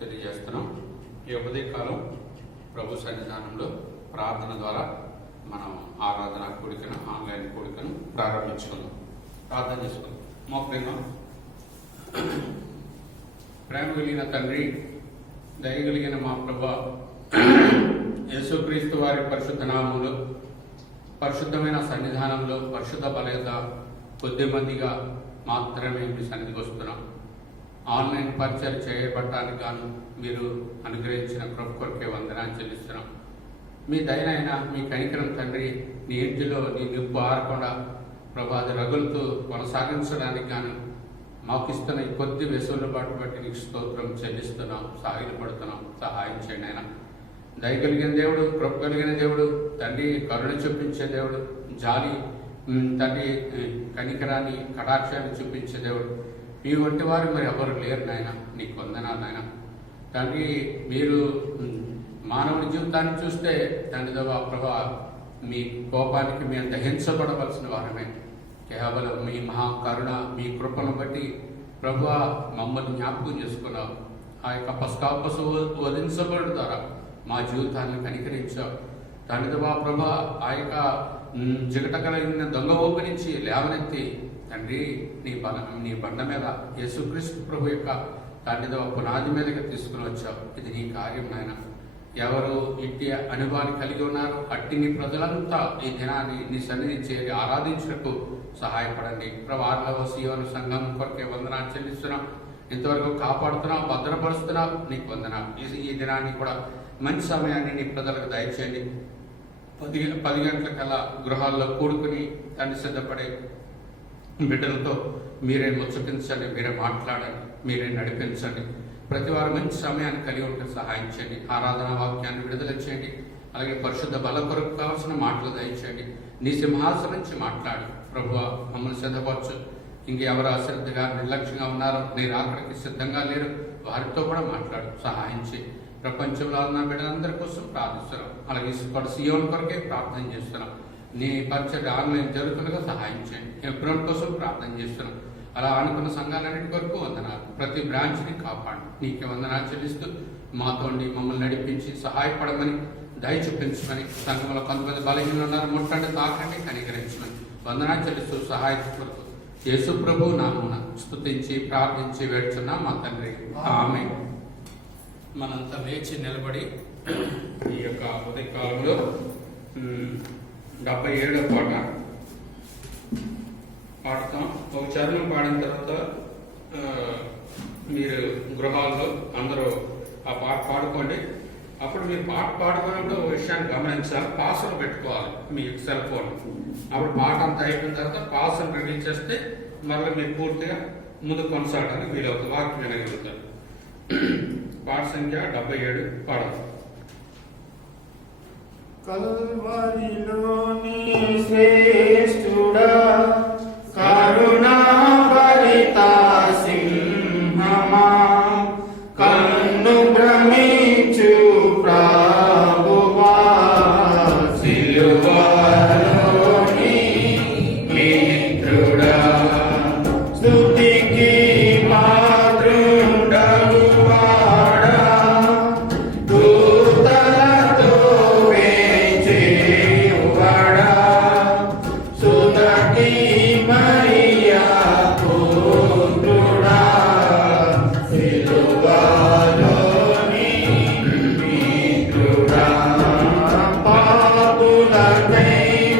తెలియజేస్తున్నాం. ఈ ఉదయకాలం ప్రభు సన్నిధానంలో ప్రార్థన ద్వారా మనం ఆరాధన కూడికను, ఆన్లైన్ కూడికను ప్రారంభించుకుందాం. ప్రార్థన చేసుకుందాం. మోకరిందాం. ప్రేమ కలిగిన తండ్రి, దయగలిగిన మా ప్రభువా, యేసుక్రీస్తు వారి పరిశుద్ధ నామములో, పరిశుద్ధమైన సన్నిధానంలో, పరిశుద్ధ బలయత కొద్ది మందిగా మాత్రమే మీ సన్నిధికి వస్తున్నాం. ఆన్లైన్ పరిచయం చేయబడటానికి గాను మీరు అనుగ్రహించిన కృప కొరకే వందనాలు చెల్లిస్తున్నాం. మీ దయనైనా, మీ కనికరం తండ్రి, నీ ఇంటిలో నీ నిప్పు ఆరకుండా ప్రభా అది రగులుతూ కొనసాగించడానికి గాను మాకు ఇస్తున్న ఈ కొద్ది వెసులుబాటు బట్టి నీకు స్తోత్రం చెల్లిస్తున్నాం, సాగిలపడుతున్నాం. సహాయం చేయండి ఆయన. దయగలిగిన దేవుడు, కృప కలిగిన దేవుడు, తండ్రి కరుణ చూపించే దేవుడు, జాలి తండ్రి కనికరాన్ని, కటాక్షాన్ని చూపించే దేవుడు. మీ వంటి వారు మరి ఎవరు లేరు నాయన. నీకు వందనాలు నాయన. తండ్రి, మీరు మానవుని జీవితాన్ని చూస్తే తండ్రి ప్రభా మీ కోపానికి మేము దహించబడవలసిన వారమే. కేవలం మీ మహాకరుణ, మీ కృపను బట్టి ప్రభువా మమ్మల్ని జ్ఞాపకం చేసుకున్నావు. ఆ యొక్క పశువు వధించబడి ద్వారా మా జీవితాన్ని కనికరించావు. తండ్రిదవా ప్రభా ఆ యొక్క జిగట కలిగిన దొంగ ఊపి నుంచి లేవనెత్తి తండ్రి నీ బండ మీద యేసుక్రీస్తు ప్రభు యొక్క తండ్రిదవ పునాది మీదకి తీసుకుని వచ్చావు. ఇది నీ కార్యం నాయన. ఎవరు ఇట్టి అనుభవాన్ని కలిగి ఉన్నారు అట్టి నీ ప్రజలంతా ఈ దినాన్ని నీ సన్నిధి చేరి ఆరాధించుటకు సహాయపడండి. ప్రభావ సీయోను సంఘం కొరకే వందనాలు చెల్లిస్తున్నాం. ఇంతవరకు కాపాడుతున్నాం, భద్రపరుస్తున్నాం. నీకు వందనాలు. ఈ దినాన్ని కూడా మంచి సమయాన్ని నీ ప్రజలకు దయచేయండి. 10 గంటలకల్లా గృహాల్లో కూడుకుని తండ్రి సిద్ధపడే బిడ్డలతో మీరే ముచ్చటించండి, మీరే మాట్లాడండి, మీరే నడిపించండి. ప్రతి వారు మంచి సమయాన్ని కలిగి ఉంటే సహాయం చేయండి. ఆరాధన వాక్యాన్ని విడుదల చేయండి. అలాగే పరిశుద్ధ బల కొరకు కావాల్సిన మాటలు దయచేయండి. నీ సింహాసనం నుంచి మాట్లాడు ప్రభువా, మమ్మల్ని సిద్ధపరచు. ఇంకెవరు అశ్రద్ధగా నిర్లక్ష్యంగా ఉన్నారో, నేను అక్కడికి సిద్ధంగా లేరు, వారితో కూడా మాట్లాడు, సహాయం చేయి. ప్రపంచంలో ఉన్న బిడ్డలందరి కోసం ప్రార్థిస్తున్నాం. అలాగే సీయోను కొరకే ప్రార్థన చేస్తున్నాం. నీ పరిచయం ఆన్లైన్ జరుగుతుండగా సహాయం చేయండి. ఎబ్రోన్ కోసం ప్రార్థన చేస్తున్నాం. అలా అనుకున్న సంఘాలన్నిటి కొరకు వందనాలు. ప్రతి బ్రాంచ్ని కాపాడు. నీకే వందనాలు చెల్లిస్తూ మాతోండి మమ్మల్ని నడిపించి సహాయపడమని, దయ చూపించమని. సంఘంలో కొంతమంది బలహీనలు ఉన్నారు, ముట్టండి, తాకండి, కనికరించమని వందనాలు చెల్లిస్తూ సహాయం కొరకు యేసు ప్రభు నామమున స్తుతించి ప్రార్థించి వేడుచున్నా మా తండ్రి, ఆమేన్. మనంతా లేచి నిలబడి ఈ యొక్క ఉదయకాలంలో 77వ పాట పాడతాం. ఒక చరణం పాడిన తర్వాత మీరు గృహాల్లో అందరూ ఆ పాట పాడుకోండి. అప్పుడు మీరు పాట పాడుకున్నప్పుడు ఒక విషయాన్ని గమనించాలి, పాసులు పెట్టుకోవాలి మీ సెల్ ఫోన్. అప్పుడు పాట అంతా అయిపోయిన తర్వాత పాసులు రిలీజ్ చేస్తే మళ్ళీ మీరు పూర్తిగా ముందు కొనసాగడానికి వీలవుతుంది, వాక్యం వినగలుగుతారు. పాట సంఖ్య 77 పాడతాం. కల్వరిలోని శ్రేష్ఠుడా, కరుణా భరిత సింహమా, కన్ను భ్రమించు ప్రభువా, సిలువలోని మిత్రుడా, స్తుతికి పాత్రుడవు వాడా, దూతలతో వేచేవాడా, సుధకి మరియా పుత్రుడా, సిలువలోని మిత్రుడా, పాపులకై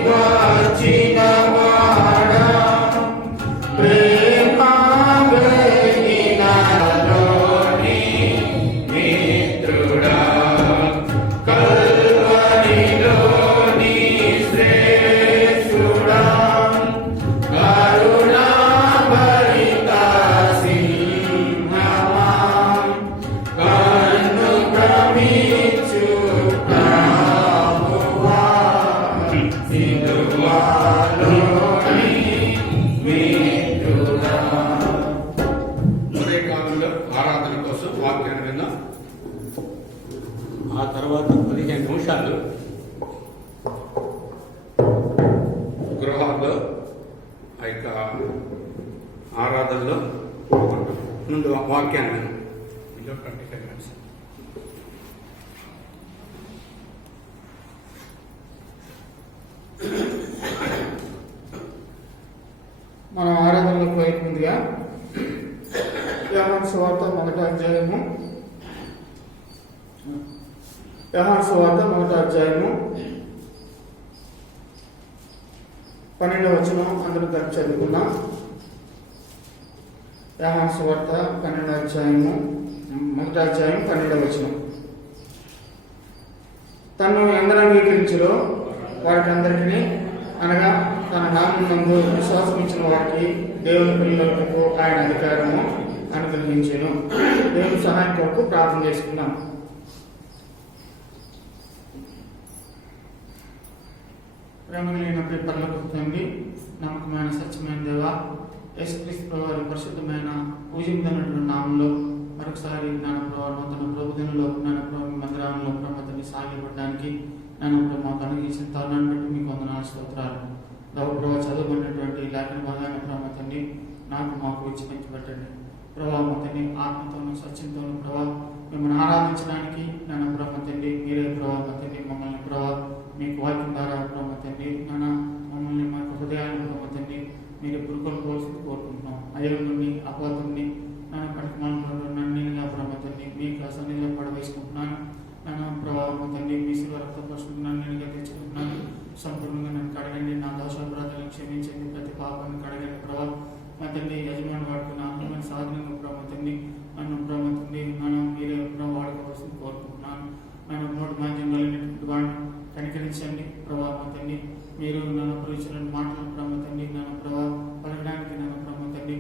వచ్చిన వాడా, ప్రేమ వెలిగినలోని మిత్రుడా, కల్వరిలోని శ్రేష్ఠుడా, కరుణా భరిత సింహమా, కన్ను భ్రమించు ప్రభువా, సిలువలోని మిత్రుడా. ఉదయకాలంలో ఆరాధన కోసం వాక్యాన్ని విందాం. ఆ తర్వాత 15 నిమిషాలు గృహాల్లో ఆ యొక్క ఆరాధనలో ముందు వాక్యాన్ని విందాం. 25 minutes. మనం ఆరాధనలోకి పోయే ముందుగా యోహాను సువార్త 1వ అధ్యాయము 12వ వచనం అందరూ కలిసి చదువుకున్నాం. యోహాను సువార్త 1వ అధ్యాయం 12వ వచనం. తను ఎందరు అంగీకరించులో వారికి అందరికీ, అనగా తన నామమునందు విశ్వాసం ఇచ్చిన వారికి దేవుని పిల్లలకు ఆయన అధికారము అనుగ్రహించెను. దేవుని సహాయం కొరకు ప్రార్థన చేసుకున్నాం. ప్రేమలేని పరలోకపు తండ్రి, నమ్మకమైన సత్యమైన దేవ, యేసుక్రీస్తు వారి పరిశుద్ధమైన పూజించినటువంటి నామంలో మరొకసారి నూతన ప్రభుదినంలో మందిరంలో ప్రభుత్వాన్ని సాగిపడడానికి మాకు అనుగ్రహించిన తరుణాన్ని బట్టి మీకు వందనాలు స్తోత్రాలు. ప్రభావ చదువుకున్నటువంటి లేఖన భాగాన్ని ప్రభావాన్ని మాకు ఇచ్చి పెంచబట్టండి. ప్రభావంతండి ఆత్మతోనూ సత్యంతోనూ ప్రభావం మిమ్మల్ని ఆరాధించడానికి ప్రభావంతండి మీరే ప్రభావంతండి మమ్మల్ని మీకు వాక్యం ద్వారా ప్రభావంతండి మమ్మల్ని మా హృదయాన్ని ప్రభావంతండి మీరు పురుకొలు పోల్సి కోరుకుంటున్నాం. అయ్యల నుండి అపోతుని నన్నుగా ప్రభావంతండి మీకు సన్నిధిలో పడవేసుకుంటున్నాను. ప్రభావంతండి మీ శివ రక్త పశువులు నన్నుగా తెచ్చుకుంటున్నాను. సంపూర్ణంగా నన్ను కడగండి, నా దోషాపరాధాలను క్షమించండి, ప్రతి పాపాన్ని కడగండి. ప్రభావం మా తండ్రి యజమాని వాడుకున్న అందమైన సాధనంగా ప్రభావంతండి నన్ను మీరే వాడుకోవాల్సింది కోరుకుంటున్నాను. నోటి మాధ్యం కలిగినటువంటి వాడిని కనికరించండి. ప్రభావంతండి మీరు నన్ను ప్రవచించిన మాటలు ప్రభావంతండి పలకడానికి ప్రభావంతండి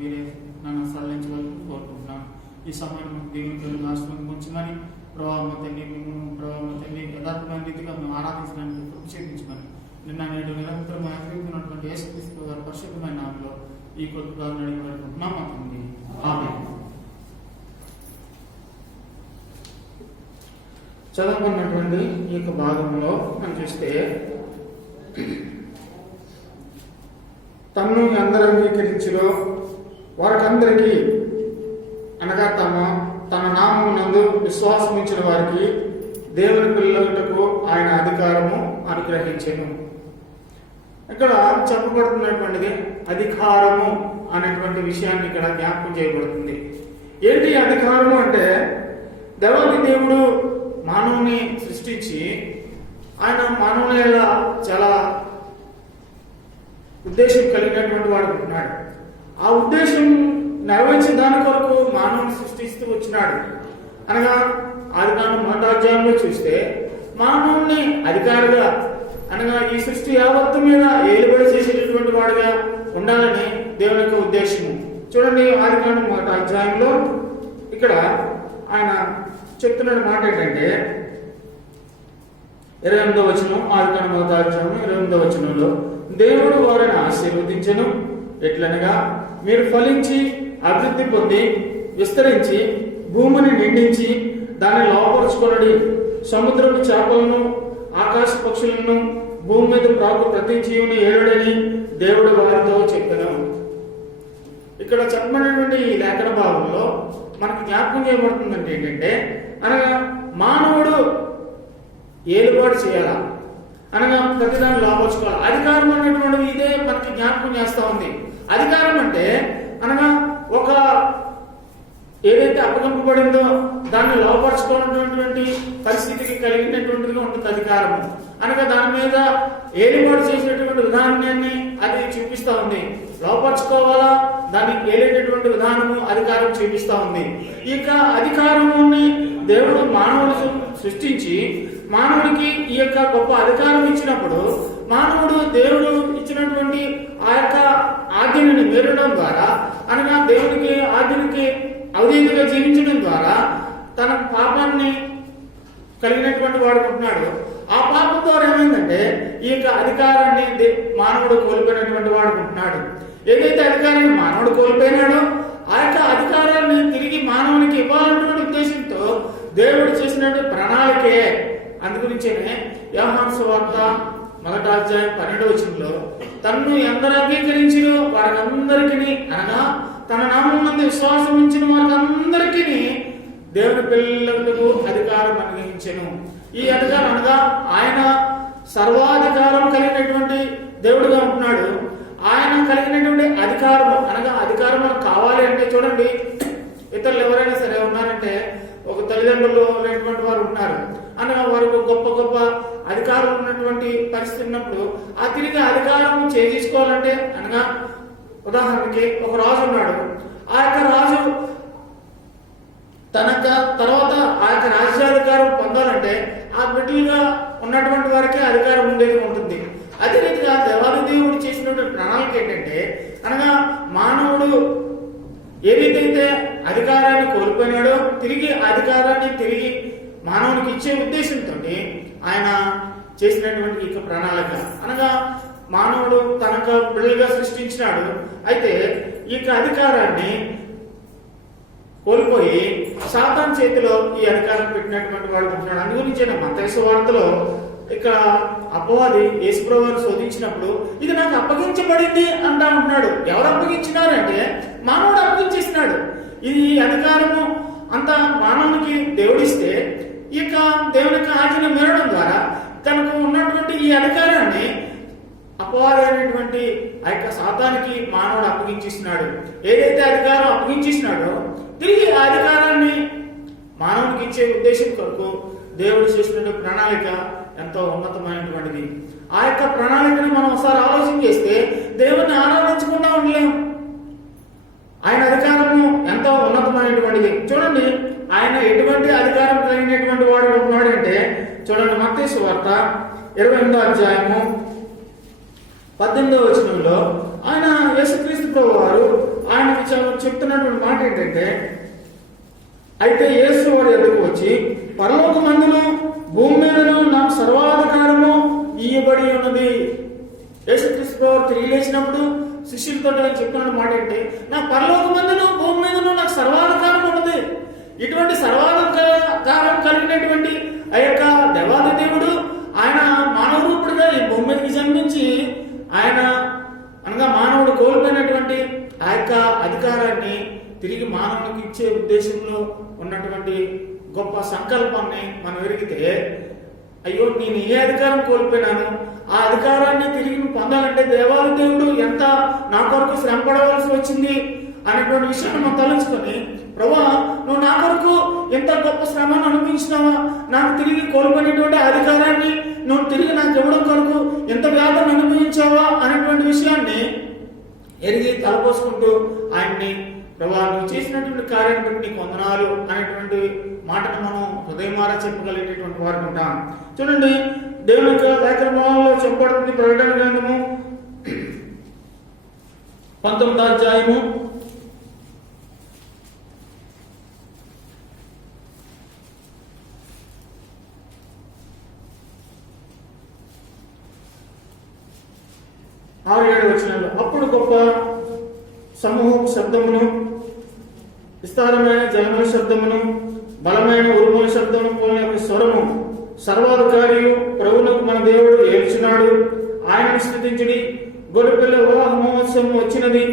మీరే నన్ను సరళించవలసి కోరుకుంటున్నాను. ఈ సమయంలో దేవుని ఆశ్రమం ఉంచమని ప్రభావంతండి ప్రభావంతండి యథార్థమైన రీతిగా మేము ఆరాధించడానికి కృప చేయించమని నిన్న నేడు నిరంతరం అభివృద్ధినటువంటి యేసుక్రీస్తు వారి పరిశుద్ధమైన నామములో ఈ కొత్త ప్రార్థన అడిగి వేడుకుంటున్నాం. ఆమేన్. చదువుకున్నటువంటి ఈ యొక్క భాగంలో మనం చూస్తే తన్ను అందరూ అంగీకరించిలో వారికందరికీ, అనగా తన నామమునందు విశ్వాసం ఇచ్చిన వారికి దేవుని పిల్లలకు ఆయన అధికారము అనుగ్రహించెను. ఇక్కడ చెప్పబడుతున్నటువంటిది అధికారము అనేటువంటి విషయాన్ని ఇక్కడ జ్ఞాపకం చేయబడుతుంది. ఏంటి అధికారము అంటే, దేవాది దేవుడు మానవుని సృష్టించి ఆయన మానవుని చాలా ఉద్దేశం కలిగినటువంటి వాడు ఉంటున్నాడు. ఆ ఉద్దేశం నెరవేర్చే దాని కొరకు మానవుని సృష్టిస్తూ వచ్చినాడు. అనగా ఆదికాండం 1వ అధ్యాయంలో చూస్తే మానవుని అధికారిగా, అనగా ఈ సృష్టి యావత్తు మీద ఏలుబడి చేసేటటువంటి వాడుగా ఉండాలని దేవుని యొక్క ఉద్దేశము. చూడండి, ఆదికాండం 1వ అధ్యాయంలో ఇక్కడ ఆయన చెప్తున్న మాట ఏంటంటే 28వ వచనం, ఆదికాండం 1వ అధ్యాయం 28వ వచనంలో, దేవుడు వారిని ఆశీర్వదించెను. ఎట్లనగా మీరు ఫలించి అభివృద్ధి పొంది విస్తరించి భూమిని నిండించి దాన్ని లోపరుచుకొనడి, సముద్రపు చేపలను ఆకాశ పక్షులను భూమి మీద ప్రాకు ప్రతి జీవుని ఏలుడని దేవుడు వారితో చెప్పాను. ఇక్కడ చెప్పబడినటువంటి ఈ లేఖన భాగంలో మనకు జ్ఞాపకం చేయబడుతుందంటే ఏంటంటే, అనగా మానవుడు ఏలుబాటు చేయాలా, అనగా ప్రతిదాన్ని లోపరుచుకోవాలి. అధికారం అనేటువంటిది ఇదే మనకి జ్ఞాపకం చేస్తా ఉంది. అధికారం అంటే అనగా ఒక ఏదైతే అప్పగింపబడిందో దాన్ని లోపరుచుకున్నటువంటి పరిస్థితికి కలిగినటువంటిదిగా ఉంటుంది అధికారము. అనగా దాని మీద ఏలుబాటు చేసేటువంటి విధానాన్ని అది చూపిస్తా ఉంది. లోపరుచుకోవాలా, దాన్ని ఏలేటటువంటి విధానము అధికారం చూపిస్తా ఉంది. ఇక అధికారముని దేవుడు మానవుడు సృష్టించి మానవుడికి ఈ యొక్క గొప్ప అధికారం ఇచ్చినప్పుడు, మానవుడు దేవుడు ఇచ్చినటువంటి ఆ యొక్క ఆజ్ఞని మీరడం ద్వారా, అనగా దేవునికి ఆజ్ఞకి అవిధేయతగా జీవించడం ద్వారా తన పాపాన్ని కలిగినటువంటి వాడుకుంటున్నాడు. ఆ పాపం ద్వారా ఏమైందంటే ఈ యొక్క అధికారాన్ని మానవుడు కోల్పోయినటువంటి వాడుకుంటున్నాడు. ఏదైతే అధికారాన్ని మానవుడు కోల్పోయినాడో ఆ యొక్క అధికారాన్ని తిరిగి మానవునికి ఇవ్వాలన్నటువంటి ఉద్దేశంతో దేవుడు చేసినటువంటి ప్రణాళికే. అందుగురించేనే యోహాను సువార్త 1వ అధ్యాయం 12వ వచనంలో తన్ను ఎందరు అంగీకరించిరో వారందరికీ, అనగా తన నామమునందు విశ్వాసం ఉంచిన వారికి అందరికీ దేవుని పిల్లలకు అధికారం అనుగ్రహించెను. ఈ అధికారం అనగా ఆయన సర్వాధికారం కలిగినటువంటి దేవుడుగా ఉంటున్నాడు. ఆయన కలిగినటువంటి అధికారం అనగా అధికారం మనకు కావాలి అంటే చూడండి, ఇతరులు ఎవరైనా సరే ఉన్నారంటే ఒక తల్లిదండ్రులు లేనటువంటి వారు ఉన్నారు అనగా వారికి గొప్ప గొప్ప అధికారులు ఉన్నటువంటి పరిస్థితి ఉన్నప్పుడు ఆ తిరిగి అధికారం చేజించుకోవాలంటే అనగా ఉదాహరణకి ఒక రాజు ఉన్నాడు. ఆ యొక్క రాజు తర్వాత ఆ యొక్క రాజ్యాధికారం పొందాలంటే ఆ బిడ్డలుగా ఉన్నటువంటి వారికి అధికారం ఉండేది ఉంటుంది. అదే రీతిగా దేవాది దేవుడు చేసినటువంటి ప్రణాళిక ఏంటంటే అనగా మానవుడు ఏ రీతైతే అధికారాన్ని కోల్పోయినాడో తిరిగి అధికారాన్ని తిరిగి మానవునికి ఇచ్చే ఉద్దేశంతో ఆయన చేసినటువంటి ఇక ప్రణాళిక అనగా మానవుడు తనకు బిడ్డలుగా సృష్టించినాడు. అయితే ఈ అధికారాన్ని కోల్పోయి సాతాను చేతిలో ఈ అధికారం పెట్టినటువంటి వాడు ఉంటున్నాడు. అందు గురించి మత్తయి సువార్తలో ఇక అపవాది యేసుప్రభువును శోధించినప్పుడు ఇది నాకు అప్పగించబడింది అంటా ఉంటున్నాడు. ఎవరు అప్పగించినారంటే మానవుడు అప్పగించేసినాడు. ఇది అధికారము అంతా మానవునికి దేవుడిస్తే ఇక దేవుని యొక్క ఆజ్ఞ మేరడం ద్వారా తనకు ఉన్నటువంటి ఈ అధికారాన్ని అపవాది అనేటువంటి ఆ యొక్క సాతానికి మానవుడు అప్పగించేసినాడు. ఏదైతే అధికారం అప్పగించేసినాడో తిరిగి ఆ అధికారాన్ని మానవునికి ఇచ్చే ఉద్దేశం కొరకు దేవుడు చేసిన ప్రణాళిక ఎంతో ఉన్నతమైనటువంటిది. ఆ యొక్క ప్రణాళికను మనం ఒకసారి ఆలోచన చేస్తే దేవుణ్ణి ఆరాధించకుండా ఉండలేము. ఆయన అధికారము ఎంతో ఉన్నతమైనటువంటిది. చూడండి, ఆయన ఎటువంటి అధికారం కలిగినటువంటి వాడు ఉంటున్నాడు అంటే చూడండి, మత్తయి సువార్త 28వ అధ్యాయము 18వ వచనంలో ఆయన యేసుక్రీస్తు ప్రభువు వారు ఆయనకి చెప్తున్నటువంటి మాట ఏంటంటే, అయితే యేసు వారి ఎదురుకు వచ్చి పరలోకమందును భూమి మీదను నాకు సర్వాధికారము ఇయ్యబడి ఉన్నది. యేసుక్రీస్తు ప్రభువు తిరిగి లేచినప్పుడు శిష్యులతో చెప్తున్న మాట ఏంటి, నా పరలోకమందును భూమి మీదను నాకు సర్వాధికారం ఉన్నది. ఇటువంటి సర్వాధికారం కలిగినటువంటి ఆ యొక్క దేవాది దేవుడు ఆయన మానవ రూపుడుగా ఈ భూమి మీదకి జన్మించి ఆయన అనగా మానవుడు కోల్పోయినటువంటి ఆ యొక్క అధికారాన్ని తిరిగి మానవునికి ఇచ్చే ఉద్దేశంలో ఉన్నటువంటి గొప్ప సంకల్పాన్ని మనం ఎరిగితే, అయ్యో నేను ఏ అధికారం కోల్పోయినాను, ఆ అధికారాన్ని తిరిగి పొందాలంటే దేవాది దేవుడు ఎంత నా కొరకు శ్రమ పడవలసి వచ్చింది అనేటువంటి విషయాన్ని మనం తలంచుకొని, ప్రభువా నువ్వు నా కొరకు ఎంత గొప్ప శ్రమను అనుభవించినావా, నాకు తిరిగి కోల్పోయినటువంటి అధికారాన్ని నువ్వు తిరిగి నాకు ఇవ్వడం కొరకు ఎంత వ్యాధులను అనుభవించావా అనేటువంటి విషయాన్ని ఎరిగి తలపోసుకుంటూ ఆయన్ని, ప్రభువా నువ్వు చేసినటువంటి కార్యాన్ని బట్టి నీకు వందనాలు అనేటువంటి మాటను మనం హృదయమారా చెప్పగలిగేటటువంటి వారు ఉంటాం. చూడండి, దేవుని యొక్క లేఖనంలో చెప్పబడుతుంది. ప్రకటన గ్రంథము 19వ అధ్యాయము 6-7 వచనాలు. అప్పుడు గొప్ప సమూహం శబ్దమును, విస్తారమైన జలముల శబ్దమును, బలమైన ఉరుముల శబ్దమును పోలిన ఒక స్వరము, సర్వాధికారియు ప్రభువునకు మన దేవుడు ఏల్చున్నాడు, ఆయనను స్తుతించుడి, గొర్రెపిల్ల వివాహ మహోత్సవం వచ్చినది,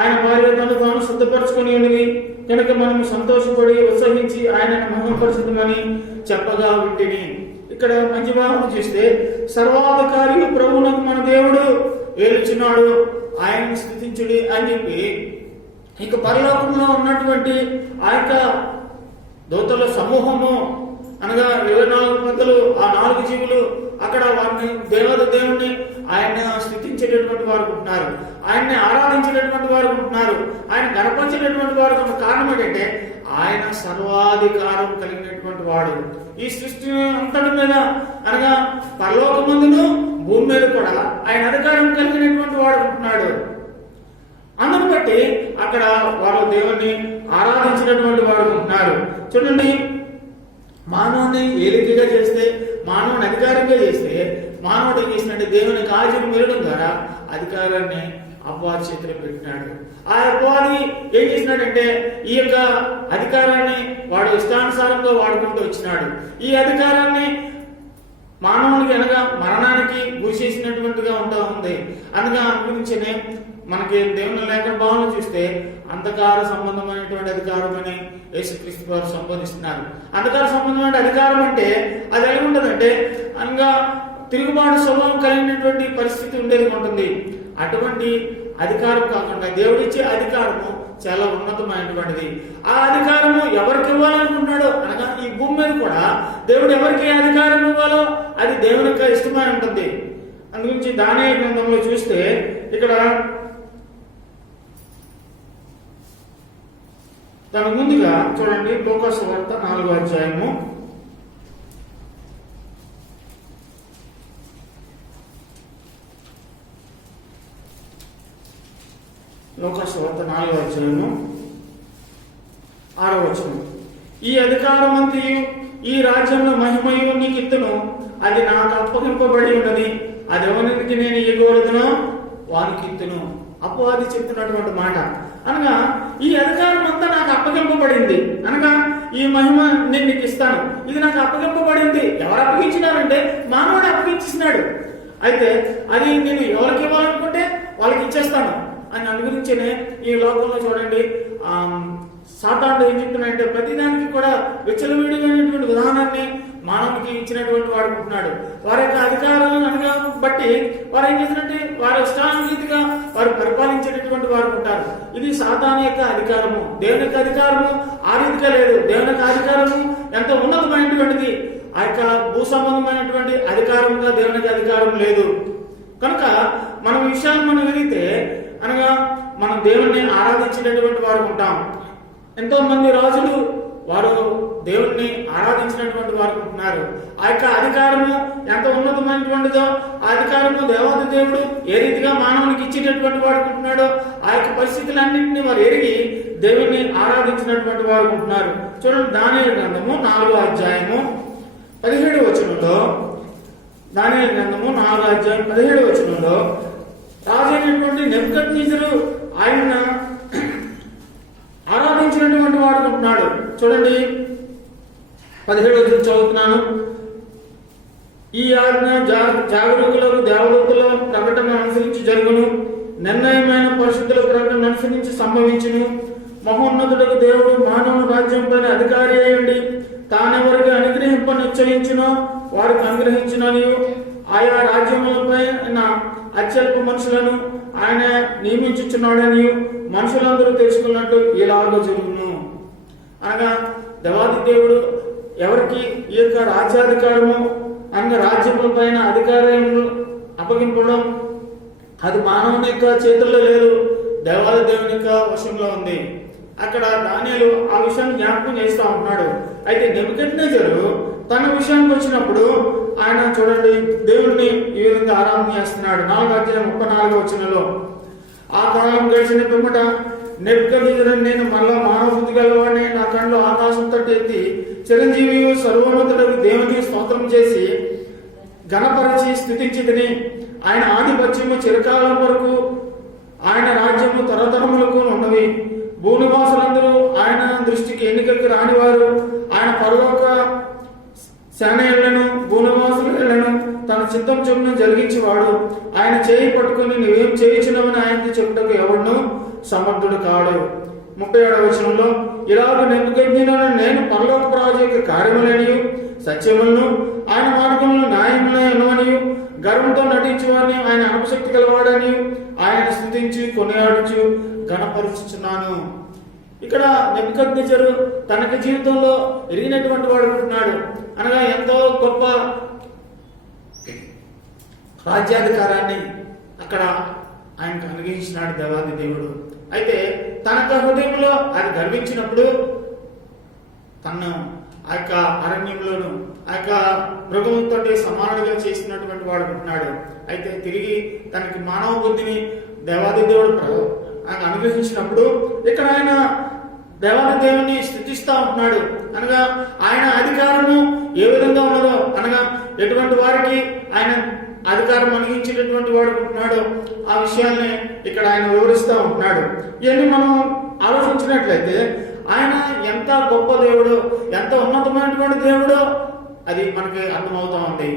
ఆయన భార్య తను తాను సిద్ధపరచుకొని ఉన్నది కనుక మనము సంతోషపడి ఉత్సహించి ఆయనను మహిమపరచుదామని చెప్పగా వింటిని. ఇక్కడ మంచి భాగం చూస్తే సర్వాధికారి ప్రభువునకు మన దేవుడు ఏలుచున్నాడు, ఆయనను స్తుతించుడి అని చెప్పి ఇక పరలోకంలో ఉన్నటువంటి ఆ యొక్క దూతల సమూహము అనగా 24 పెద్దలు, ఆ 4 జీవులు అక్కడ వారిని దేవుణ్ణి ఆయన స్థుతించేటటువంటి వారు ఉంటున్నారు, ఆయన్ని ఆరాధించేటటువంటి వారు ఉంటున్నారు, ఆయన గణపరిచేటటువంటి వారు. కారణం ఏంటంటే ఆయన సర్వాధికారం కలిగినటువంటి వాడు. ఈ సృష్టి అంతటి మీద అనగా పరలోకమందును భూమి మీద కూడా ఆయన అధికారం కలిగినటువంటి వాడు ఉంటున్నాడు. అందును బట్టి అక్కడ వారు దేవుణ్ణి ఆరాధించినటువంటి వారు ఉంటున్నారు. చూడండి, మానవుని ఏలికగా చేస్తే, మానవుని అధికారంగా చేస్తే, మానవుడు ఏం చేసినట్టే దేవుని కార్యం మెరడం ద్వారా అధికారాన్ని అపవాది చేతిలో పెట్టినాడు. ఆ అపవాది ఏం చేసినాడంటే ఈ యొక్క అధికారాన్ని వాడు ఇష్టానుసారంగా వాడుకుంటూ వచ్చినాడు. ఈ అధికారాన్ని మానవునికి అనగా మరణానికి గురి చేసినటువంటిగా ఉంటా ఉంది. అందుగా గురించనే మనకి దేవుని లేఖన భావన చూస్తే అంధకార సంబంధమైనటువంటి అధికారం అని యేసుక్రీస్తు వారు సంబోధిస్తున్నారు. అంధకార సంబంధమైన అధికారం అంటే అది ఎలా ఉంటుందంటే అనగా తిరుగుబాటు స్వభావం కలిగినటువంటి పరిస్థితి ఉండేది ఉంటుంది. అటువంటి అధికారం కాకుండా దేవుడిచ్చే అధికారము చాలా ఉన్నతమైనటువంటిది. ఆ అధికారము ఎవరికి ఇవ్వాలనుకుంటున్నాడో అనగా ఈ భూమి మీద కూడా దేవుడు ఎవరికి అధికారం ఇవ్వాలో అది దేవునికి ఇష్టమై ఉంటుంది. అందుగురించి దానియేలు గ్రంథంలో చూస్తే ఇక్కడ దాని ముందుగా చూడండి, లూకా సువార్త 4వ అధ్యాయము లూకా సువార్త 4వ అధ్యాయము 6వ వచనం. ఈ అధికారమంతయు ఈ రాజ్యంలో మహిమయు నీకు ఇత్తును, అది నాకు అప్పగింపబడి ఉన్నది, అది ఎవరికి నేను ఇవ్వగలుగుతునో వానికి ఇత్తును. అపవాది చెప్తున్నటువంటి మాట అనగా ఈ అధికారం అంతా నాకు అప్పగింపబడింది, అనగా ఈ మహిమ నేను నీకు ఇస్తాను, ఇది నాకు అప్పగింపబడింది. ఎవరు అప్పగించినారంటే మానవుడు అప్పగించిస్తున్నాడు. అయితే అది నేను ఎవరికి ఇవ్వాలనుకుంటే వాళ్ళకి ఇచ్చేస్తాను అని అనుగురించేనే ఈ లోకంలో చూడండి సాతానుడు ఏం చెప్తున్నాడంటే ప్రతిదానికి కూడా విచ్చలవిడిగానేటువంటి విధానాన్ని మానవునికి ఇచ్చినటువంటి వాడుకుంటున్నాడు. వారి యొక్క అధికారాలను అనగా బట్టి వారు ఏం చేసినట్టే వారి ఇష్టానురీతిగా వారు పరిపాలించేటటువంటి వారు ఉంటారు. ఇది సాతాను యొక్క అధికారము. దేవుని యొక్క అధికారము ఆ రీతిగా లేదు. దేవుని యొక్క అధికారము ఎంతో ఉన్నతమైనటువంటిది. ఆ యొక్క భూ సంబంధమైనటువంటి అధికారంగా దేవునికి అధికారం లేదు. కనుక మన విషయాన్ని మనం ఎదిగితే అనగా మనం దేవుణ్ణి ఆరాధించేటటువంటి వారు ఉంటాం. ఎంతో మంది రాజులు వారు దేవుణ్ణి ఆరాధించినటువంటి వారు ఉంటున్నారు. ఆ యొక్క అధికారము ఎంత ఉన్నతమైనటువంటిదో ఆ అధికారము దేవాది దేవుడు ఏ రీతిగా మానవునికి ఇచ్చేటటువంటి వాడు ఉంటున్నాడో ఆ యొక్క పరిస్థితులన్నింటినీ వారు ఎరిగి దేవుణ్ణి ఆరాధించినటువంటి వారు ఉంటున్నారు. చూడండి, దానియేలు గ్రంథము 4వ అధ్యాయము 17వ వచనంలో, దానియేలు గ్రంథము 4వ అధ్యాయం 17వ వచనంలో రాజు అయినటువంటి నెబుకద్నెజరు ఆయన ఆరాధించినటువంటి వాడు ఉంటున్నాడు. చూడండి, 17వ వచనం చదువుతున్నాను. ఈ ఆజ్ఞ జాగరూకులకు దేవదూతల ప్రకటన అనుసరించి జరుగును, నిర్ణయమైన పరిశుద్ధుల ప్రకటన అనుసరించి సంభవించును. మహోన్నతుడకు దేవుడు మానవ రాజ్యం పైన అధికారి అయ్యండి, తానెవరికి అనుగ్రహింప నిశ్చయించునో వారికి అనుగ్రహించినని ఆయా రాజ్యములపై అత్యల్ప మనుషులను ఆయన నియమించుచున్నాడని మనుషులందరూ తెలుసుకున్నట్టు ఇలాగో జరుగును. అనగా దేవాది దేవుడు ఎవరికి ఈ యొక్క రాజ్యాధికారము అనగా రాజ్యముల పైన అధికారములు అప్పగింపడం అది మానవుని యొక్క చేతుల్లో లేదు, దేవాది దేవుని యొక్క వశంలో ఉంది. అక్కడ దానియేలు ఆ విషయాన్ని జ్ఞాపకం చేస్తూ ఉంటున్నాడు. అయితే నెబుకద్నెజరు తన విషయానికి వచ్చినప్పుడు ఆయన చూడండి దేవుడిని ఈ విధంగా ఆరాధన చేస్తున్నాడు. 4వ అధ్యాయం 34వ వచనంలో, ఆ కాలం గడిచిన పిమ్మట నెబుకద్నెజరు నేను మళ్ళా మానవ బుద్ధి గలవాడిని, నా కళ్ళు ఆకాశం తట్టు ఎత్తి చిరంజీవి సర్వోన్నతులకు దేవుని స్తోత్రం చేసి ఘనపరిచి స్తుతించితిని. ఆయన ఆధిపత్యము చిరకాలం వరకు, ఆయన రాజ్యము తరతరములకు ఉన్నవి. భూనివాసులందరూ ఆయన దృష్టికి ఎన్నికకి రానివారు. ఆయన పరలోక సేనలను భూనివాసులను తన చిత్తం చొప్పున జరిగించేవాడు. ఆయన చేయి పట్టుకుని నువ్వేం చేయించినవని ఆయనతో చెప్పుటకు ఎవడును సమర్థుడు కాడు. 37వ వచనంలో, ఇలాగ నెబుకద్నెజరు నేను పరలోక రాజు యొక్క కార్యములనియు సత్యములను ఆయన మార్గంలో న్యాయములనియు గర్వంతో నటించువాని ఆయన అనుశక్తి గలవాడని ఆయన స్తుతించి కొనియాడుచు ఘనపరుచుచున్నాను. ఇక్కడ నెబుకద్నెజరు తనకి జీవితంలో ఎరిగినటువంటి వాడు ఉంటున్నాడు. అనగా ఎంతో గొప్ప రాజ్యాధికారాన్ని అక్కడ ఆయనకు అనుగ్రహించినాడు దేవాది దేవుడు. అయితే తన హృదయంలో అది గర్వించినప్పుడు తను ఆ యొక్క అరణ్యంలోను ఆ యొక్క మృగంతో సమానుడిగా చేసినటువంటి వాడు ఉంటున్నాడు. అయితే తిరిగి తనకి మానవ బుద్ధిని దేవాది దేవుడు అనుగ్రహించినప్పుడు ఇక్కడ ఆయన దేవాది దేవుని స్తుతిస్తూ ఉంటున్నాడు. అనగా ఆయన అధికారము ఏ విధంగా ఉన్నదో, అనగా ఎటువంటి వారికి ఆయన అధికారం అనుగించేటటువంటి వాడు ఉంటున్నాడో ఆ విషయాల్ని ఇక్కడ ఆయన వివరిస్తూ ఉంటున్నాడు. ఇవన్నీ మనం ఆలోచించినట్లయితే ఆయన ఎంత గొప్ప దేవుడు, ఎంత ఉన్నతమైనటువంటి దేవుడో అది మనకి అర్థమవుతా ఉంది.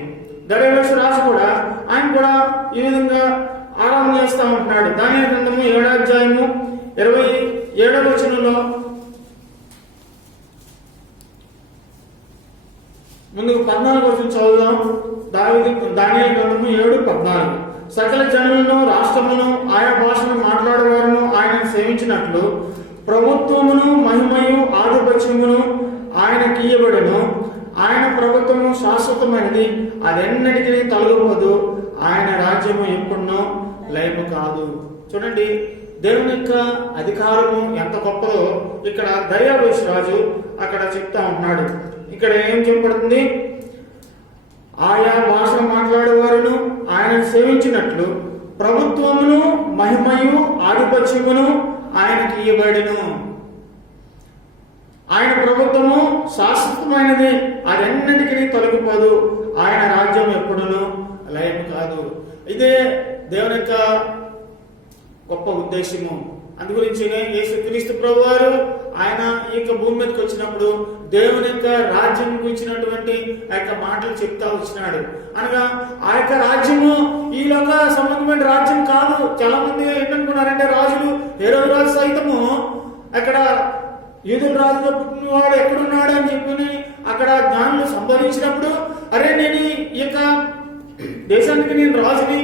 దైవవేష రాజు కూడా ఆయన కూడా ఈ విధంగా ఆరాధన చేస్తా ఉంటున్నాడు. దానియేలు గ్రంథము 7వ అధ్యాయము 27వ వచనంలో ముందుకు 14వ వచనం చదువుదాం. దానియేలు గ్రంథము 7:14. సకల జనులను, రాష్ట్రములను, ఆయా భాషను మాట్లాడేవారును ఆయనను సేవించినట్లు ప్రభుత్వమును, మహిమయు, ఆధిపత్యమును ఆయనకి ఇయ్యబడెను. ఆయన ప్రభుత్వము శాశ్వతమైనది, అదెన్నటికీ తొలగిపోదు. ఆయన రాజ్యము ఎప్పుడునో లయము కాదు. చూడండి, దేవుని యొక్క అధికారము ఎంత గొప్పదో ఇక్కడ దర్యావేషు రాజు అక్కడ చెప్తా ఉన్నాడు. ఇక్కడ ఏం చెప్పబడుతుంది? ఆయా భాష మాట్లాడేవారును ఆయన సేవించినట్లు ప్రభుత్వమును, మహిమయు, ఆధిపత్యమును ఆయనకి ఇయ్యబడెను. ఆయన ప్రభుత్వము శాశ్వతమైనది, అదెన్నటికీ తొలగిపోదు. ఆయన రాజ్యం ఎప్పుడునూ లయం కాదు. ఇదే దేవుని యొక్క గొప్ప ఉద్దేశము. అందుగురించినే యేసుక్రీస్తు ప్రభువారు ఆయన ఈ యొక్క భూమి మీదకి వచ్చినప్పుడు దేవుని యొక్క రాజ్యం గురించినటువంటి ఆ యొక్క మాటలు చెప్తా వచ్చినాడు. అనగా ఆ యొక్క రాజ్యము ఈ లోక సంబంధమైన రాజ్యం కాదు. చాలా మంది ఏంటనుకున్నారంటే రాజులు, హేరోదు రాజు సైతము అక్కడ యూదుల రాజుగా పుట్టినవాడు ఎక్కడున్నాడు అని చెప్పి అక్కడ జ్ఞానులు సంపాదించినప్పుడు, అరే నేను ఈ యొక్క దేశానికి నేను రాజుని,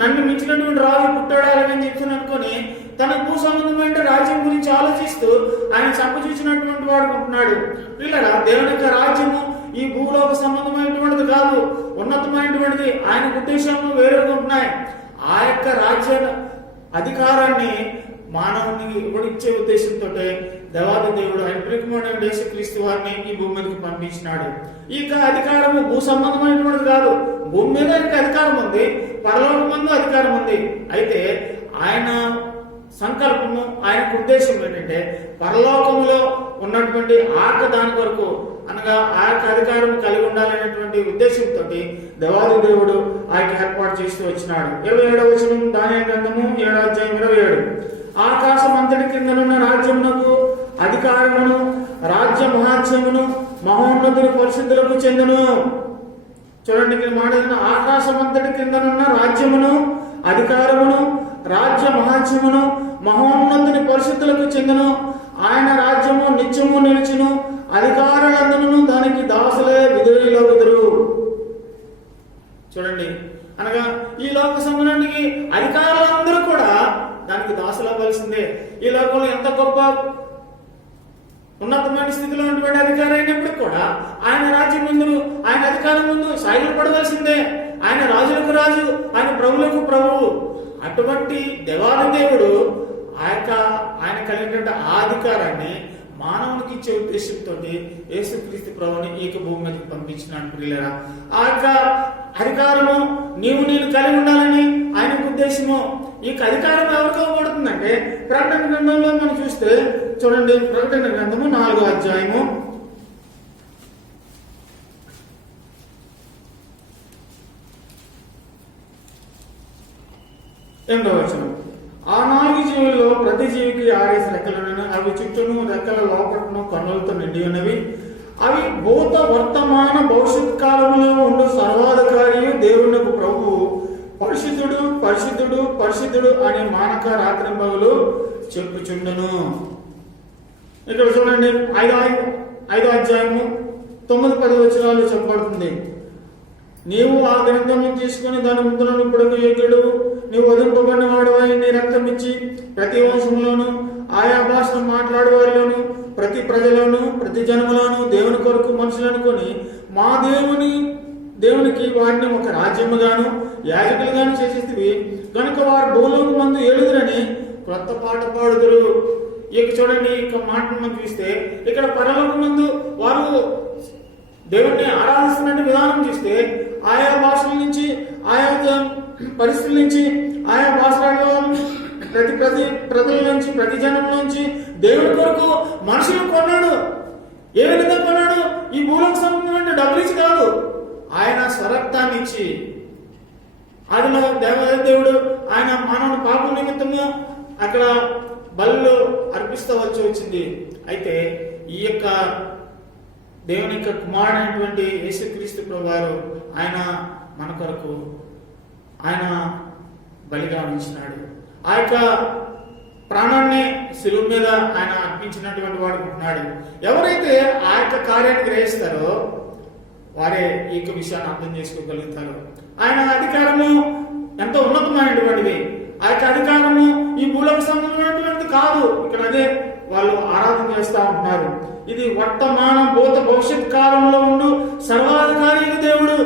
నన్ను మించినటువంటి రాజు పుట్టాడాలని చెప్పి అనుకొని తన భూ సంబంధమైన రాజ్యం గురించి ఆలోచిస్తూ ఆయన సంపచూచినటువంటి వాడుకుంటున్నాడు. వీళ్ళరా దేవుని యొక్క రాజ్యము ఈ భూలోక సంబంధమైనటువంటిది కాదు, ఉన్నతమైనటువంటిది. ఆయన ఉద్దేశాలు వేరేగా ఉంటున్నాయి. ఆ యొక్క రాజ్య అధికారాన్ని మానవునికి ఇవ్వడిచ్చే ఉద్దేశంతో దేవాది దేవుడు ఆయన ప్రియకుమారుడైన యేసుక్రీస్తు వారిని ఈ భూమి మీదకి పంపించినాడు. ఈ అధికారము భూ సంబంధమైనటువంటిది కాదు. భూమి మీద ఆయనకి అధికారం ఉంది, పరలోకమందు అధికారం ఉంది. అయితే ఆయన సంకల్పము, ఆయనకు ఉద్దేశం ఏంటంటే పరలోకములో ఉన్నటువంటి ఆక దాని వరకు, అనగా ఆ యొక్క అధికారం కలిగి ఉండాలనేటువంటి ఉద్దేశంతో దేవాది దేవుడు ఆ యొక్క ఏర్పాటు చేస్తూ వచ్చినాడు. 27వ వచనం దానియేలు గ్రంథము 7వ అధ్యాయం 27. ఆకాశం అంతటి కిందనున్న రాజ్యమునకు, అధికారమును, రాజ్య మహాత్మ్యమును మహోన్నతుని పరిశుద్ధులకు చెందును. చూడండి, ఇక్కడ మాట ఆకాశం అంతటి కిందనున్న రాజ్యమును, అధికారమును, రాజ్య మహాత్మ్యమును మహోన్నతుని పరిశుద్ధులకు చెందును. ఆయన రాజ్యము నిత్యము నిలిచును, అధికారులందరూ దానికి దాసులే విధేయులగుదురు. చూడండి, అనగా ఈ లోక సమయానికి అధికారులందరూ కూడా దానికి దాసులు అవ్వాల్సిందే. ఈ లోకంలో ఎంత గొప్ప ఉన్నతమైన స్థితిలో ఉన్నటువంటి అధికారం అయినప్పటికీ కూడా ఆయన రాజ్యం ముందు, ఆయన అధికారం ముందు సాగిలు పడవలసిందే. ఆయన రాజులకు రాజు, ఆయన ప్రభులకు ప్రభువు. అటువంటి దేవాది దేవుడు ఆయన కలిగినటువంటి ఆ అధికారాన్ని మానవునికి ఇచ్చే ఉద్దేశంతో యేసుక్రీస్తు ప్రభుని ఈ భూమి మీదకి పంపించినాడు. ప్రియులారా, ఆ యొక్క అధికారము నీవు నేను కలిగి ఉండాలని ఆయనకు ఉద్దేశము. ఈ అధికారం ఎవరికి ఇవ్వబడుతుందంటే ప్రకటన గ్రంథంలో మనం చూస్తే చూడండి, ప్రకటన గ్రంథము 4వ అధ్యాయము 8వ వచనం. ఆ 4 జీవుల్లో ప్రతి జీవికి 6 రెక్కలున్నవి. అవి చుట్టూను రెక్కల లోపటను కన్నులతో నిండి ఉన్నవి. అవి భూత వర్తమాన భవిష్యత్ కాలంలో ఉండు సర్వాధికారి దేవునకు ప్రభువు పరిశుద్ధుడు పరిశుద్ధుడు పరిశుద్ధుడు అని మానక రాత్రింబగలు చెప్పుచుండును. ఇక్కడ చూడండి, 5వ అధ్యాయము 9-10 వచనాలు చెప్పబడుతుంది. నీవు ఆ గ్రంథము తీసుకుని దాని ముద్రను ఇప్పుడు యోగ్యుడు, నీవు వదిలింపబడిన వాడివై నీ రక్తం ఇచ్చి ప్రతి వంశంలోను, ఆయా భాషను మాట్లాడే వారిలోను, ప్రతి ప్రజలను, ప్రతి జనములను దేవుని కొరకు మనుషులను కొని మా దేవునికి వారిని ఒక రాజ్యముగాను యాజకులుగాను చేసేవి కనుక వారు భూలోక మందు ఏలుదురని క్రొత్త పాట పాడుదురు. ఇక చూడండి, ఇక మాటను మనం చూస్తే ఇక్కడ పరలోక మందు వారు దేవుణ్ణి ఆరాధిస్తున్న విధానం చూస్తే ఆయా భాషల నుంచి, ఆయా పరిస్థితుల నుంచి, ఆయా భాషలలో ప్రతి ప్రజల నుంచి, ప్రతి జనం నుంచి దేవుడి కొరకు మనుషులు కొన్నాడు. ఏ విధంగా కొన్నాడు? ఈ భూలోక సంబంధమైన డబ్బులు ఇచ్చి కాదు, ఆయన స్వరక్తాన్ని ఇచ్చి. ఆదిలో దేవుడు ఆయన మానవుని పాపం నిమిత్తము అక్కడ బలులు అర్పిస్తూ వచ్చింది. అయితే ఈ యొక్క దేవుని యొక్క కుమారుడైనటువంటి యేసుక్రీస్తు ప్రభువారు ఆయన మన కొరకు, ఆయన బలిగా ఉంచినాడు. ఆ యొక్క ప్రాణాన్ని శిలువ మీద ఆయన అర్పించినటువంటి వాడు ఉంటున్నాడు. ఎవరైతే ఆ యొక్క కార్యాన్ని గ్రహిస్తారో వారే ఈ యొక్క విషయాన్ని అర్థం చేసుకోగలుగుతారు. ఆయన అధికారము ఎంతో ఉన్నతమైనటువంటిది. ఆ యొక్క అధికారము ఈ భూలోక సంబంధమైనటువంటిది కాదు. ఇక్కడ అదే వాళ్ళు ఆరాధన చేస్తూ ఉంటున్నారు. ఇది వర్తమాన భూత భవిష్యత్ కాలంలో ఉండు సర్వాధికారి దేవుడు.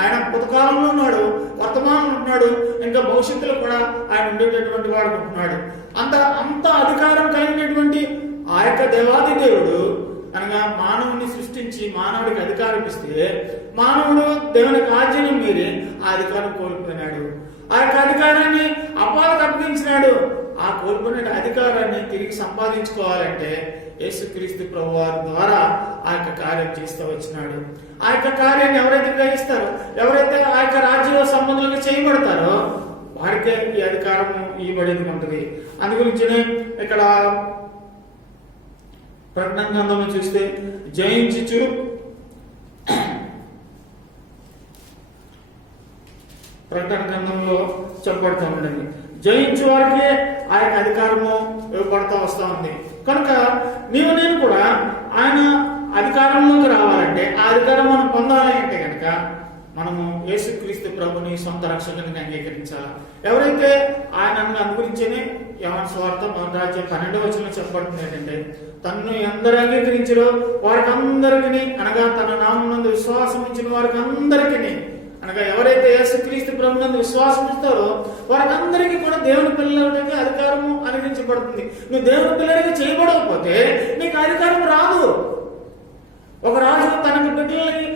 ఆయన భూతకాలంలో ఉన్నాడు, వర్తమానంలో ఉన్నాడు, ఇంకా భవిష్యత్తులో కూడా ఆయన ఉండేటటువంటి వాడు ఉంటున్నాడు. అంత అధికారం కలిగినటువంటి ఆ యొక్క దేవాది దేవుడు అనగా మానవుని సృష్టించి మానవుడికి అధికారం ఇస్తే మానవుడు దేవునికి ఆజ్ఞను మీరి ఆ అధికారం కోల్పోయినాడు. ఆ యొక్క అధికారాన్ని అపాలకు అప్పగించినాడు. ఆ కోల్పోయిన అధికారాన్ని తిరిగి సంపాదించుకోవాలంటే యేసుక్రీస్తు ప్రభువారి ద్వారా ఆ యొక్క కార్యం చేస్తూ వచ్చినాడు. ఆ యొక్క కార్యాన్ని ఎవరైతే గ్రహిస్తారో, ఎవరైతే ఆ యొక్క రాజ్య సంబంధులకు చేయబడతారో వారికే ఈ అధికారము ఇవ్వబడింది ఉంటుంది. అందు గురించినే ఇక్కడ ప్రకటన గ్రంథంలో చూస్తే జయించు ప్రకటన గ్రంథంలో చెప్పబడుతూ ఉండేది. జయించు వారికే ఆ యొక్క అధికారము ఇవ్వబడతా వస్తూ ఉంది. కనుక నేను కూడా ఆయన అధికారంలోకి రావాలంటే ఆ అధికారం మనం పొందాలి అంటే కనుక మనము యేసుక్రీస్తు ప్రభుని సొంత రక్షకుని అంగీకరించాలి. ఎవరైతే ఆయన అనుగురించేనే యోహాను సువార్త 1:12 చెప్పబడుతుంది ఏంటంటే తన్ను ఎందరు అంగీకరించారో వారికి అందరికీ అనగా తన నామమునందు విశ్వాసం ఇచ్చిన వారికి అందరికీ అనగా ఎవరైతే యేసుక్రీస్తు ప్రభునందు విశ్వాసం ఇస్తారో వారికి అందరికీ కూడా దేవుని పిల్లలకి అధికారము అనుగ్రహించబడుతుంది. నువ్వు దేవుని పిల్లలకి చేయబడకపోతే నీకు అధికారం రాదు. ఒక రాజు తనకి బిడ్డలని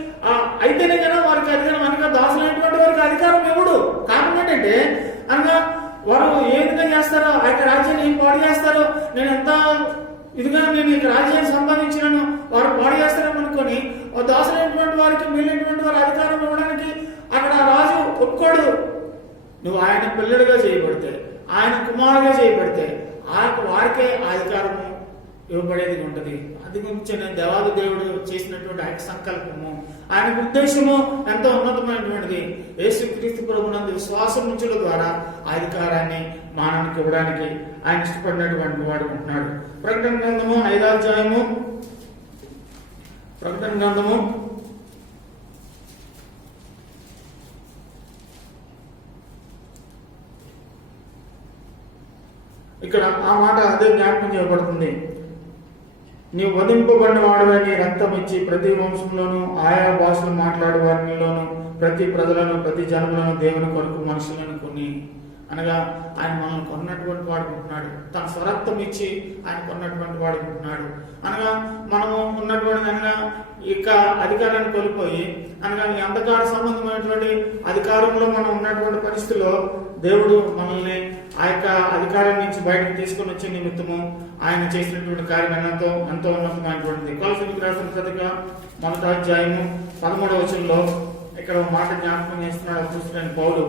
అయితేనే కదా వారికి అధికారం, అనగా దాసులైనటువంటి వారికి అధికారం ఇవ్వడు. కారణం ఏంటంటే అనగా వారు ఏ విధంగా చేస్తారో ఆ యొక్క రాజ్యాన్ని ఏం పాడు చేస్తారో, నేను ఎంత ఇదిగా నేను ఈ రాజ్యాన్ని సంపాదించినాను వారు పాడు చేస్తారని అనుకొని దాసులైనటువంటి వారికి మిగిలినటువంటి వారి అధికారం ఇవ్వడానికి అక్కడ రాజు ఒప్పుకోడు. నువ్వు ఆయన పిల్లడిగా చేయబడితే, ఆయన కుమారుగా చేయబడితే వారికే అధికారము ఇవ్వబడేది ఉంటుంది. అది గురించి దేవాది దేవుడు చేసినటువంటి ఆయన సంకల్పము, ఆయన ఉద్దేశము ఎంతో ఉన్నతమైనటువంటిది. యేసుక్రీస్తు ప్రభునందు విశ్వాసం ఉంచడం ద్వారా ఆ అధికారాన్ని మానవునికి ఇవ్వడానికి ఆయన ఇష్టపడినటువంటి వాడు ఉంటున్నాడు. ప్రకటన గ్రంథము 5వ అధ్యాయము, ప్రకటన గ్రంథము ఇక్కడ ఆ మాట అదే జ్ఞాపకం చేయబడుతుంది. నీవు వధింపబడిన వాడివై నీ రక్తం ఇచ్చి ప్రతి వంశంలోను ఆయా భాషలు మాట్లాడే వారిలోను ప్రతి ప్రజలను ప్రతి జనములను దేవుని కొరకు మనుషులను కొని, అనగా ఆయన మనల్ని కొన్నటువంటి వాడు ఉంటున్నాడు. తన స్వరక్తం ఇచ్చి ఆయన కొన్నటువంటి వాడు ఉంటున్నాడు. అనగా మనము ఉన్నటువంటి అనగా ఇక అధికారాన్ని కోల్పోయి అనగా ఈ అంధకార సంబంధమైనటువంటి అధికారంలో మనం ఉన్నటువంటి పరిస్థితుల్లో దేవుడు మనల్ని ఆ యొక్క అధికారం నుంచి బయటకు తీసుకొని వచ్చే నిమిత్తము ఆయన చేసినటువంటి కార్యం ఎంతో ఉన్నతమైనటువంటిది. కొలసీలకు రాసిన పత్రిక 1వ అధ్యాయము 13వ వచనంలో ఇక్కడ మాట జ్ఞాపకం చేస్తున్నాడు అపోస్తలుడైన పౌలు.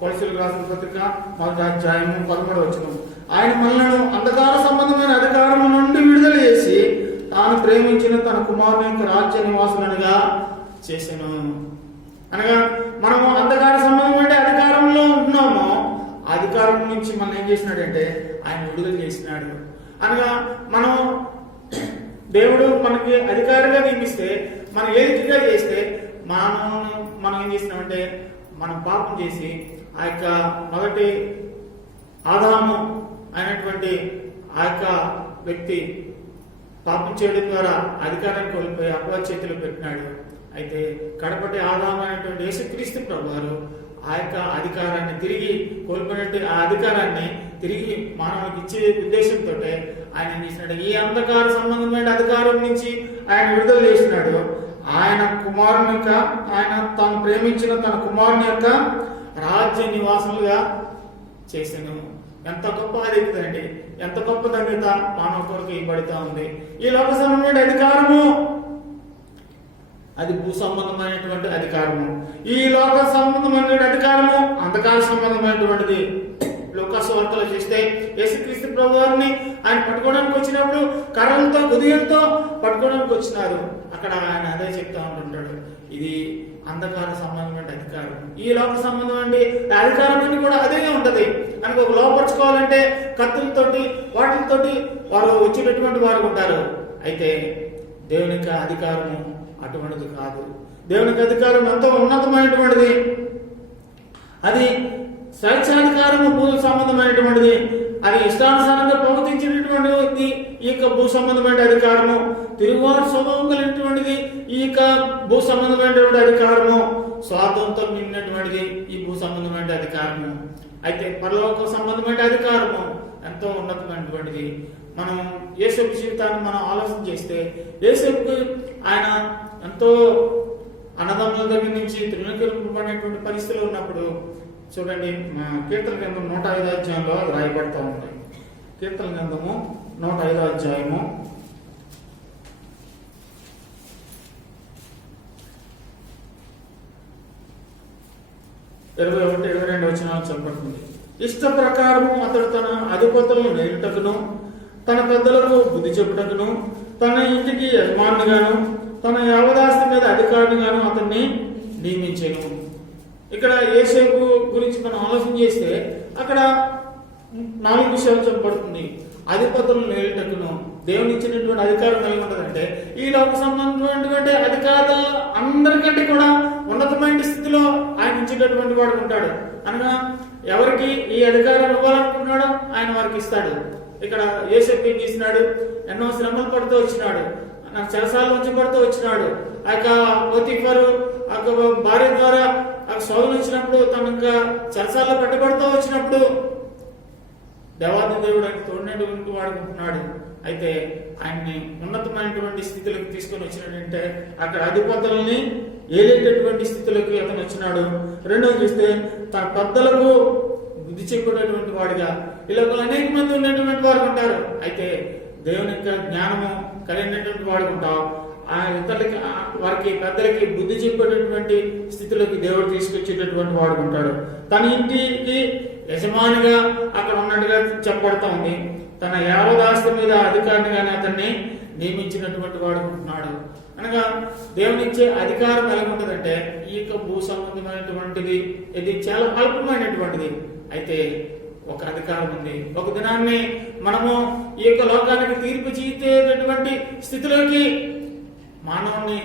కొలసీలకు రాసిన పత్రిక 1వ అధ్యాయము 13వ వచనం, ఆయన మనలను అంధకార సంబంధమైన అధికారం నుండి విడుదల చేసి తాను ప్రేమించిన తన కుమారుని యొక్క రాజ్య నివాసులనుగా చేశాను. అనగా మనము అంధకార సంబంధమైన అధికారంలో ఉంటున్నాము. అధికారం నుంచి మనం ఏం చేసినాడంటే ఆయన విడుదల చేసినాడు. అనగా మనం దేవుడు మనకి అధికారిగా నియమిస్తే మనం ఏదిగా చేస్తే మనం ఏం చేసినామంటే మనం పాపం చేసి ఆ యొక్క మొదటి ఆదాము అయినటువంటి ఆ యొక్క వ్యక్తి పాపం చేయడం ద్వారా అధికారాన్ని కోల్పోయి అపవాది చేతిలో పెట్టినాడు. అయితే కడపటి ఆదాము అయినటువంటి యేసుక్రీస్తు ప్రభువారు ఆ యొక్క అధికారాన్ని తిరిగి కోల్పోయినట్టు ఆ అధికారాన్ని తిరిగి మానవునికి ఇచ్చే ఉద్దేశంతో ఆయన ఏం చేసినాడు, ఈ అంధకార సంబంధమైన అధికారం నుంచి ఆయన విడుదల చేసినాడు. ఆయన కుమారుని యొక్క ఆయన తాను ప్రేమించిన తన కుమారుని యొక్క రాజ్య నివాసులుగా చేశాను. ఎంత గొప్ప ధన్యత అండి, ఎంత గొప్ప ధన్యత మానవ కొరకు ఇవ్వబడుతూ ఉంది. ఈ లోక సంబంధమైన అధికారము అది భూ సంబంధమైనటువంటి అధికారము. ఈ లోక సంబంధమైన అధికారము అంధకార సంబంధమైనటువంటిది. లోక సువార్తలో చూస్తే యేసుక్రీస్తు ప్రభు వారిని ఆయన పట్టుకోవడానికి వచ్చినప్పుడు కర్రలతో గుదియలతో పట్టుకోవడానికి వచ్చినారు. అక్కడ ఆయన అదే చెప్తా ఉంటుంటాడు, ఇది అంధకార సంబంధమైన అధికారం, ఈ లోక సంబంధమైన అధికారం అని కూడా అదే ఉంటది. మనకు ఒక లోపరుచుకోవాలంటే కత్తులతోటి వాటితోటి వారు వచ్చేటటువంటి వారు ఉంటారు. అయితే దేవుని యొక్క అధికారము అటువంటిది కాదు. దేవుని యొక్క అధికారం ఎంతో ఉన్నతమైనటువంటిది. అది స్వేచ్ఛాధికారము భూ సంబంధమైనటువంటిది. అది ఇష్టానుసారంగా ప్రవర్తించినటువంటిది ఈ యొక్క భూ సంబంధమైన అధికారము. తిరుగుబాటు స్వభావం కలిగినటువంటిది ఈ యొక్క భూ సంబంధమైనటువంటి అధికారము. స్వార్థంతో నిండినటువంటిది ఈ భూ సంబంధమైన అధికారము. అయితే పరలోక సంబంధమైన అధికారము ఎంతో ఉన్నతమైనటువంటిది. మనం యేసపు జీవితాన్ని మనం ఆలోచన చేస్తే, యేసపుకి ఆయన ఎంతో అన్నదమ్ముల దగ్గర నుంచి తృణీకరింపబడినటువంటి పరిస్థితులు ఉన్నప్పుడు చూడండి, కీర్తన గ్రంథం 105 అధ్యాయంలో అది రాయబడతా ఉంది. కీర్తన గ్రంథము 105 అధ్యాయము 21-22 వచనాలు చెప్పబడుతుంది. ఇష్ట ప్రకారము అతడు తన అధిపతులను నేరుటకును, తన పెద్దలకు బుద్ధి చెప్పుటకును, తన ఇంటికి యజమానుగాను, తన యావదాస్తి మీద అధికారిగాను అతన్ని నియమించెను. ఇక్కడ యేసేపు గురించి మనం ఆలోచన చేస్తే అక్కడ 4 విషయాలు చెప్పబడుతుంది. అధిపతులను నేరుటకును, దేవుని ఇచ్చినటువంటి అధికారం కలిగి ఉంటుందంటే ఈ లోక సంబంధమైనటువంటి అధికారులు అందరికంటే కూడా ఉన్నతమైన స్థితిలో ఆయన ఇచ్చేటటువంటి వాడు ఉంటాడు. అనగా ఎవరికి ఈ అధికారం ఇవ్వాలనుకున్నాడో ఆయన వారికి ఇస్తాడు. ఇక్కడ యోసేపు ఏం చేసినాడు, ఎన్నో శ్రమలు పడుతూ వచ్చినాడు, నాకు చెరసాల నుంచి పడుతూ వచ్చినాడు. ఆ యొక్క పోతీఫరు ఆ యొక్క భార్య ద్వారా ఆ శోధన వచ్చినప్పుడు తన చెరసాల్లో పెట్టబడుతూ వచ్చినప్పుడు దేవాది దేవుడు ఆయన తోడినటువంటి వాడుకుంటున్నాడు. అయితే ఆయన్ని ఉన్నతమైనటువంటి స్థితిలోకి తీసుకొని వచ్చినాడంటే అక్కడ అధిపతులని ఏలేటటువంటి స్థితిలోకి అతను వచ్చినాడు. రెండోది చూస్తే తన పెద్దలకు బుద్ధి చెప్పేటటువంటి వాడిగా, ఇలా అనేక మంది ఉన్నటువంటి వారు ఉంటారు. అయితే దేవుని యొక్క జ్ఞానము కలిగినటువంటి వాడు ఉంటాం. ఆ ఇతరులకి వారికి పెద్దలకి బుద్ధి చెప్పేటటువంటి స్థితిలోకి దేవుడు తీసుకొచ్చేటటువంటి వాడు ఉంటాడు. తన ఇంటికి యజమానిగా అక్కడ ఉన్నట్టుగా చెప్పబడతా ఉంది. తన యావదాస్తి మీద అధికారినిగానే అతన్ని నియమించినటువంటి వాడు ఉంటున్నాడు. అనగా దేవునిచ్చే అధికారం ఎలా ఉంటుందంటే ఈ యొక్క భూ సంబంధమైనటువంటిది ఇది చాలా అల్పమైనటువంటిది. అయితే ఒక అధికారం ఉంది. ఒక దినాన్ని మనము ఈ యొక్క లోకానికి తీర్పు చేసేటటువంటి స్థితిలోకి మానవుని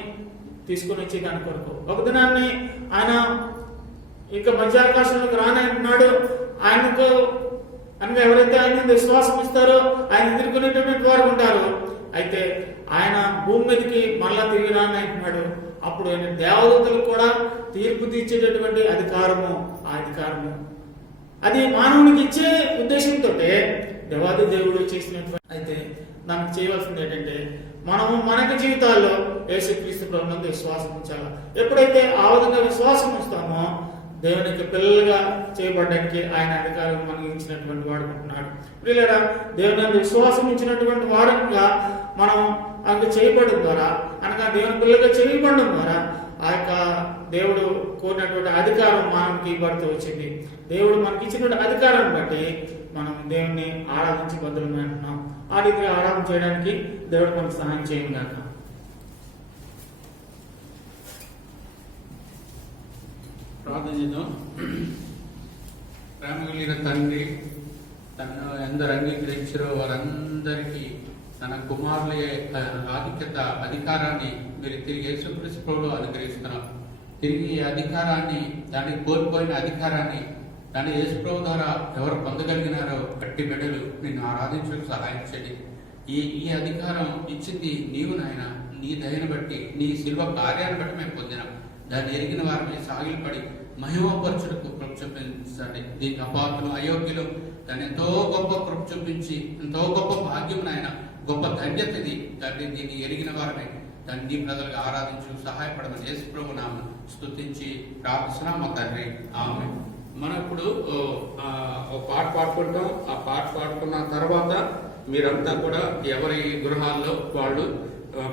తీసుకొని వచ్చే దాని కొరకు ఒక దినాన్ని ఆయన ఇక మధ్యాకాశంలోకి రానంటున్నాడు. ఆయనకు అనగా ఎవరైతే ఆయన విశ్వాసం ఇస్తారో ఆయన ఎదుర్కొనేటటువంటి వారు ఉంటారు. అయితే ఆయన భూమి మీదకి మళ్ళా తిరిగి రానంటున్నాడు. అప్పుడు ఆయన దేవదూతలకు కూడా తీర్పు తీర్చేటటువంటి అధికారము, ఆ అధికారము అది మానవునికి ఇచ్చే ఉద్దేశంతో దేవాది దేవుడు చేసినటువంటి. అయితే మనకు చేయవలసింది ఏంటంటే మనము మనకి జీవితాల్లో యేసుక్రీస్తు ప్రభువునందు విశ్వాసం ఉంచాలి. ఎప్పుడైతే ఆ విధంగా విశ్వాసం ఉంచుతామో దేవునికి పిల్లలుగా చేయబడడానికి ఆయన అధికారం మనకి ఇచ్చినటువంటి వాడుకుంటున్నాడు. పిల్లరా దేవుని విశ్వాసం ఇచ్చినటువంటి వారంగా మనం అందుకు చేయబడడం ద్వారా అనగా దేవుని పిల్లలుగా చేయబడడం ద్వారా ఆ యొక్క దేవుడు కోరినటువంటి అధికారం మనకి ఇవ్వబడుతూ వచ్చింది. దేవుడు మనకి ఇచ్చినటువంటి అధికారాన్ని బట్టి మనం దేవుణ్ణి ఆరాధించి బదులుగా అంటున్నాం. ఆ రీతిగా ఆరాధన చేయడానికి దేవుడు మనకు సహాయం చేయగాక. ప్రార్థన చేద్దాం. ప్రేమ కలిగిన తండ్రి, తనను ఎందరు అంగీకరించారో వారందరికీ తన కుమారుల ఆధిక్యత అధికారాన్ని మీరు తిరిగి యేసుక్రీస్తు ప్రభువులో అనుగ్రహిస్తున్నారు. తిరిగి ఈ అధికారాన్ని, దాన్ని కోల్పోయిన అధికారాన్ని దాన్ని యేసు ప్రభు ద్వారా ఎవరు పొందగలిగినారో గట్టి బిడ్డలు నిన్ను ఆరాధించడానికి సహాయం చేయండి. ఈ అధికారం ఇచ్చింది నీవు నాయన, నీ దయను బట్టి నీ శిల్వ కార్యాన్ని బట్టి మేము పొందినాం. దాన్ని ఎరిగిన వారిని సాగిలపడి మహిమపరచుటకు కృప చూపించండి. దీనికి అపాత్రం అయోగ్యులు దాన్ని ఎంతో గొప్ప కృప చూపించి ఎంతో గొప్ప భాగ్యం నాయన, గొప్ప ధన్యత ఇది తండ్రి. దీన్ని ఎరిగిన వారిని దాన్ని నీ ప్రజలకు ఆరాధించు సహాయపడమని యేసు ప్రభు నామమున స్తుతించి ప్రార్థిస్తున్నాం మా తండ్రి, ఆమేన్. మనం ఇప్పుడు ఒక పాట పాడుకుంటాం. ఆ పాట పాడుకున్న తర్వాత మీరంతా కూడా ఎవరి గృహాల్లో వాళ్ళు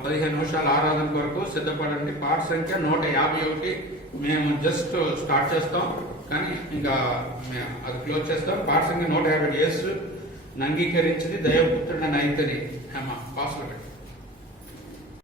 15 నిమిషాల ఆరాధన కొరకు సిద్ధపడండి. పాట సంఖ్య 151. మేము జస్ట్ స్టార్ట్ చేస్తాం, కానీ ఇంకా అది క్లోజ్ చేస్తాం. పాట సంఖ్య 150. యేసు అంగీకరించింది దైవపుత్రుడని అయితేనే అమ్మ పాస్వర్డ్